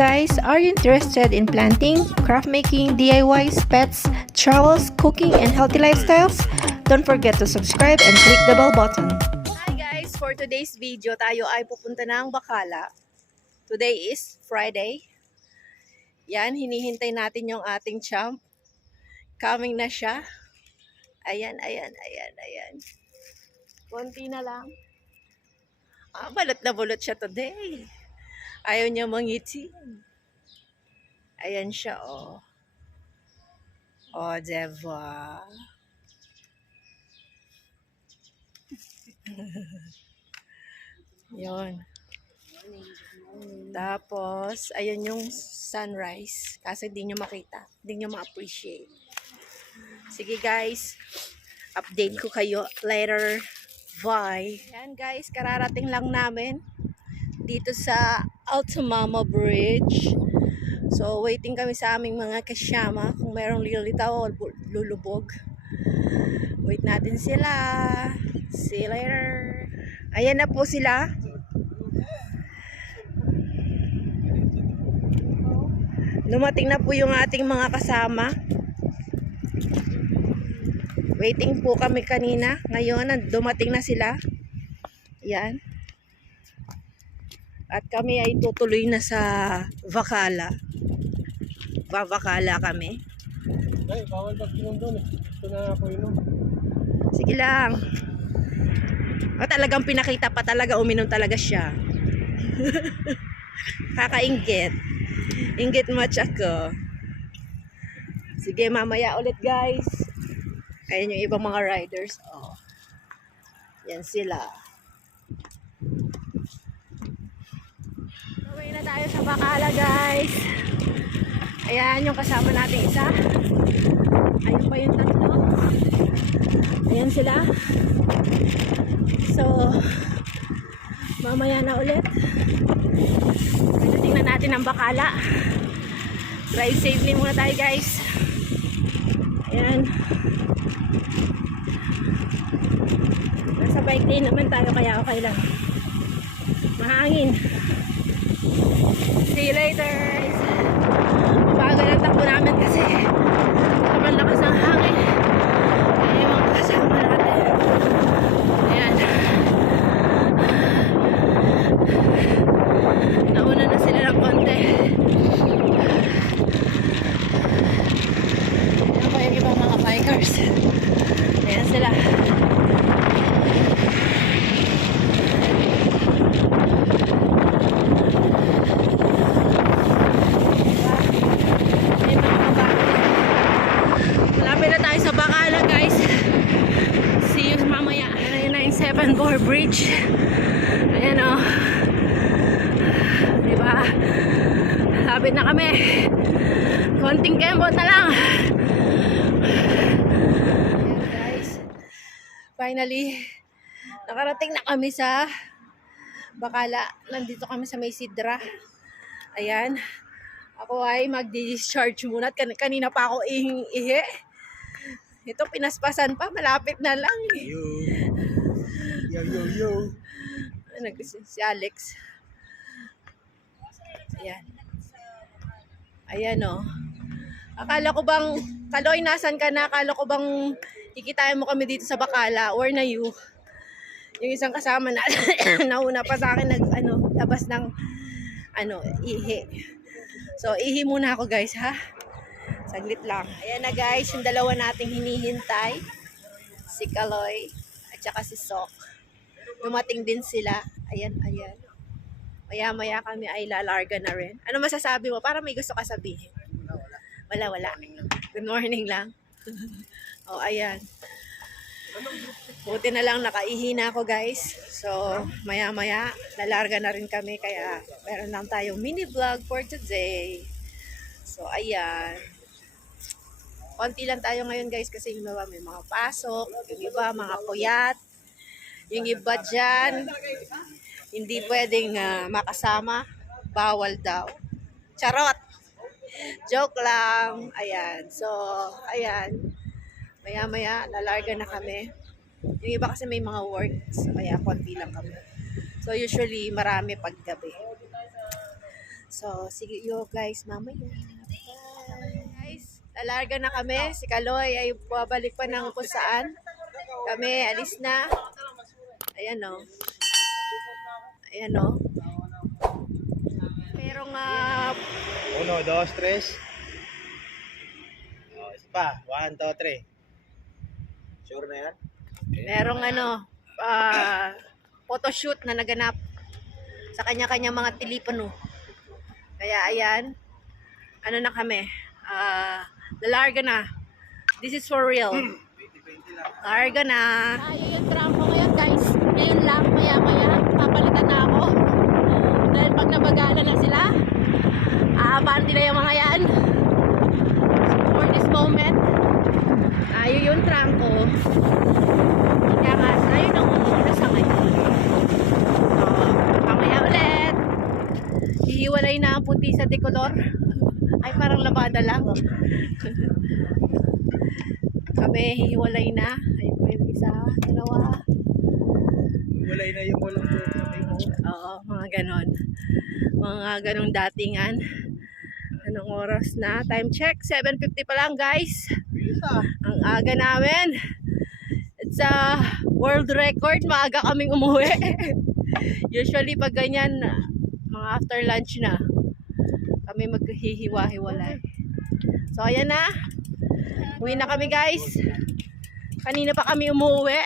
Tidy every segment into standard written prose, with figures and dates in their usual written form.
guys, are you interested in planting, craft making, DIYs, pets, travels, cooking, and healthy lifestyles? Don't forget to subscribe and click the bell button. Hi guys, for today's video tayo ay pupunta ng Bacala. Today is Friday. Yan, hinihintay natin yung ating champ. Coming na siya. Ayan. Konti na lang. Balot na bulot siya today. Ayaw niya mangiti. Ayan siya, oh. Oh, diba? Yun. Tapos, ayan yung sunrise. Kasi di nyo makita. Di nyo ma-appreciate. Sige guys. Update ko kayo later. Bye. Ayan guys, kararating lang namin. Dito sa Altamama Bridge. So, waiting kami sa aming mga kasyama. Kung merong lilitaw o lulubog. Wait natin sila. See you later. Ayan na po sila. Dumating na po yung ating mga kasama. Waiting po kami kanina. Ngayon, dumating na sila. Ayan. At kami ay tutuloy na sa Bacala. Babakala kami. Ay, bawal mag-inom doon eh. Ito na ako inom. Sige lang. Talagang pinakita pa talaga, uminom talaga siya. Kakainggit. Inggit much ako. Sige, mamaya ulit guys. Ayan yung ibang mga riders. Oh. Yan sila. Uwi na tayo sa Bacala guys. Ayan yung kasama natin isa. Ayun pa yung tatlo. Ayan sila. So, mamaya na ulit. Tingnan natin ang Bacala. Drive safely muna tayo guys. Ayan. Nasa bike lane naman tayo kaya okay lang. Mahangin. See you later. Mabagal ang takbo namin kasi sobrang lakas ng hangin. Ayan yung mga kasama natin. Ayan. Nauna na sila ng konti. Ayan pa yung ibang mga bikers. Ayan sila. Sa Bacala guys. See you mamaya. Ayan na yung 7-4 bridge. Ayan o. Diba? Lapit na kami. Konting kembot na lang. Ayan guys. Finally, nakarating na kami sa Bacala. Nandito kami sa May Sidra. Ayan. Ako ay mag-discharge muna. Kanina pa ako ihi. Ito, pinaspasan pa. Malapit na lang. Yo. Si Alex. Ayan. Ayan o. Akala ko bang, Kaloy, nasan ka na? Akala ko bang kikitain mo kami dito sa Bacala. Where na you? Yung isang kasama na nauna pa sa akin labas ng ihi. So, ihi muna ako guys ha. Saglit lang. Ayan na guys, yung dalawa nating hinihintay. Si Kaloy at saka si Sok. Dumating din sila. Ayan. Maya-maya kami ay lalarga na rin. Ano masasabi mo? Para may gusto ka sabihin. Wala. Good morning lang. Oh, ayan. Buti na lang nakaihi na ako guys. So, maya-maya lalarga na rin kami. Kaya meron lang tayong mini vlog for today. So, ayan. Konti lang tayo ngayon guys kasi yung iba may mga pasok, yung iba mga puyat, yung iba dyan hindi pwedeng makasama, bawal daw. Charot! Joke lang. Ayan. So, ayan. Maya-maya, lalarga na kami. Yung iba kasi may mga works, kaya konti lang kami. So, usually marami paggabi. So, see you guys mamaya. Bye. Guys, lalarga na kami. Si Kaloy ay babalik pa ng kung saan. Kami, alis na. Ayan o. Ayan o. Merong 1, 2, 3. Oh, isa pa. 1, 2, 3. Sure na yan? merong photoshoot na naganap sa kanya-kanya mga telepono. Kaya ayan, ano na kami, lalarga na. This is for real. Larga na. Tayo yung trampo ngayon guys. Ngayon lang, maya-maya, papalitan na ako. Dahil pag nabagala na sila, aabahan nila yung mga yan. So for this moment, tayo yung trangko. Kaya nga, tayo nang umuna sa ngayon. So, mamaya ulit. Hihiwalay na ang puti sa dekolor. Ay, parang labada lang. Kami, hihiwalay na. Ayun pa yung isa, dalawa. Walay na yung walang doon sa may mo. Oo, mga ganon. Mga ganong datingan. Anong oras na? Time check, 7:50 pa lang guys. Bilis ah. Ang aga namin. It's a world record. Maaga kaming umuwi. Usually pag ganyan, mga after lunch na, kami maghihiwa-hiwalay. So ayan na. Uwi na kami guys. Kanina pa kami umuwi.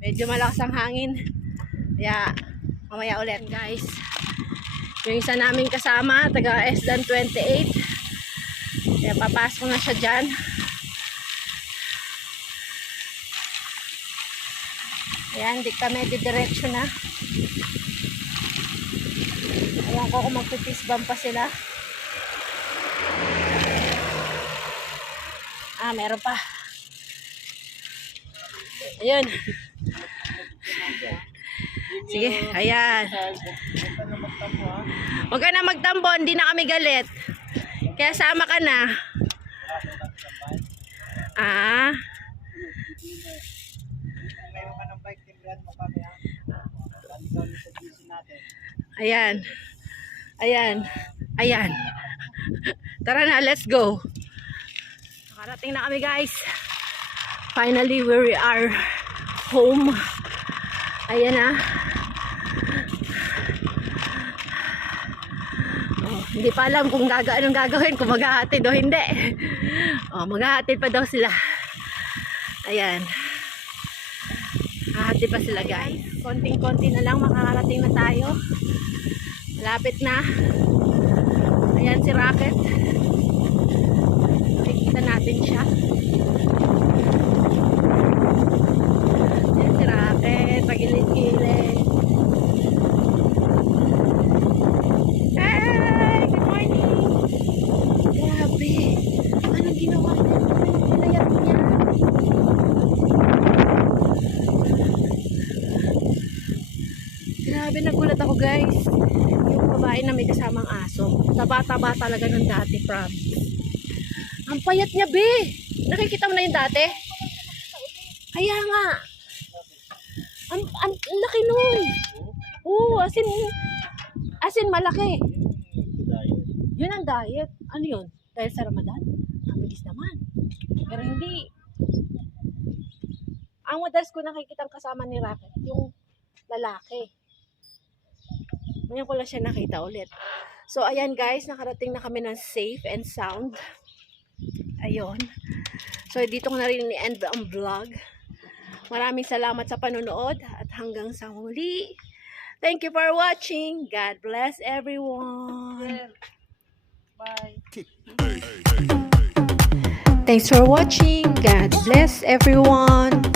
Medyo malakas ang hangin. Kaya mamaya ulit guys. Yung isa namin kasama, taga SDAN 28. Kaya papasok na siya dyan. Ayan, di kami didiretso na. Ayan ko kung magpipisbam pa sila. Meron pa. Ayun. Sige, ayan. Huwag ka na magtambo, hindi na kami galit. Kaya sama ka na. Mayroon ka ng bike, tingnan mo kami ha. Ikaw sa GC natin. Ayan. Ayan. Ayan. Tara na, let's go. Nakarating na kami guys. Finally, we are home. Ayan na. Oh, hindi pa alam kung anong gagawin, kung maghahatid o hindi. Oh, maghahatid pa daw sila. Ayan. Hahatid pa sila guys. Konting-konti na lang, makakarating na tayo. Malapit na. Ayan si Rocket. Nakikita natin siya. Ayan si Rocket. Pagilid-gilid. Hi! Good morning! Grabe! Anong ginawa niya? Anong nilayat niya? Grabe, nagulat ako guys. Yung babae na may kasamang aso. Taba-taba talaga ng dati, promise. Ang payat niya, be. Nakikita mo na yung dati? Kaya nga. Ang laki nun. Oo, asin malaki. Yun ang diet. Ano yun? Dahil sa Ramadan? Ang bilis naman. Pero hindi. Ang madalas ko nakikita kasama ni Rocket, yung lalaki. Ngayon ko lang siya nakita ulit. So, ayan guys, nakarating na kami ng safe and sound. Ayun. So, dito ko na rin ni-end ang vlog. Maraming salamat sa panonood at hanggang sa huli. Thank you for watching. God bless everyone. Bye. Thanks for watching. God bless everyone.